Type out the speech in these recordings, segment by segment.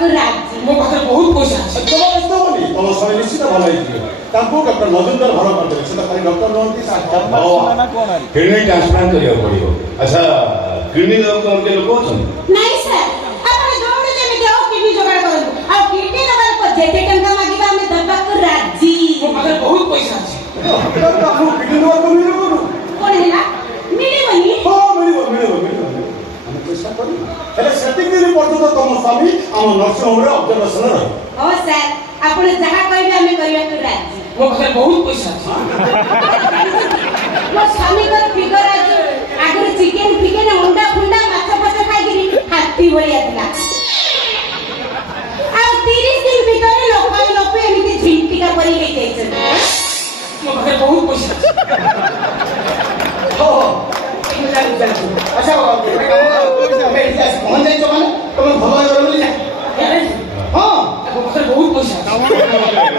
को राजी मो पाखे बहुत पैसा अछि तो व्यस्त होनी तुम समय निश्चित भल होइथियो तांको डॉक्टर मजुमदार भल कर देले से खाली डॉक्टर नहंती साक्षात भगवान किडनी ट्रांसप्लांट करिया पड़ियो अच्छा किडनी दो कोन के लोक अछन नहीं सर आपण दौड़ ले जाओ किडनी जोगाड़ करू आ किडनी दबार को जेते टंका मागिबा हम दबा को राजी मो पाखे बहुत पैसा अछि डॉक्टर आपको किडनी दवा को मिले कोन कोन हैला मिलेबनी हो मिले हम पैसा करी हेले सेटिंग दिन पर्यंत तुम स्वामी हम नर्सिंग होम रे ऑब्जर्वेशन रह हो सर आपण जहा कहबे हम करिया को राजी मो पाखे बहुत पैसा अछि मो स्वामी को फिगर आज आगु चिकन फिकन अंडा फुंडा माछ फाछ खाइ गिरी हाथी भलिया थिला आ 30 दिन भितर लोक एमिति झिंटिका परि हे जाइछ मो पाखे बहुत पैसा अछि हो अच्छा मैं इतिहास पहुंच जाई तो माने तुम भगवान रे बोली जा हां मो पाखे बहुत पैसा अछि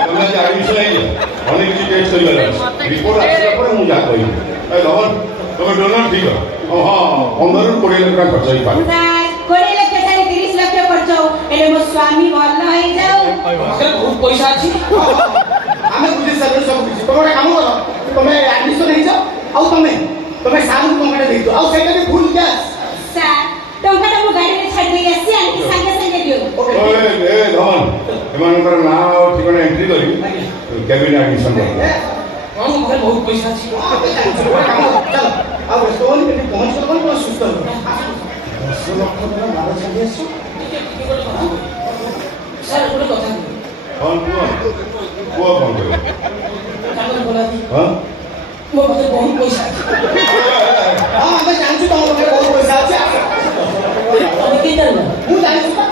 तुम जे एडमिशन आइलो अनेक जी टेस्ट करिवाला रिपोर्ट आसिला पर मु जा कहि ए गवन तुम डोनर ठीक हो हां 15 20 लाख टका खर्च होई पारे सर 20 लाख के 30 लाख खर्च हो एले मो स्वामी भल होई जाऊ पाखे बहुत पैसा अछि आमे बुझी सब सब बुझी तुम काम करो तुम एडमिशन हे जाओ आ तुम सारू टंका दे दो आ सेटा भी फुल कैश सर टंका मो गाड़ी में छाड़ दे आसी आनी संगे संगे दियो ओए ए धवन एमानकर ना ठिकाना एंट्री करी कैबिन एडमिशन कर हां मो पाखे बहुत पैसा अछि चलो अब स्टोन पे पहुंच कर कौन सुस्त हो 10 लाख टका मारा छाड़ी आसो सर गोटे कथा कौन को कौन को कामर बोला दी हां मो पाखे बहुत पैसा अछि हां मैं जानछु तुम लोग बहुत पैसा আছে अभी किधर ना હું જાણું છું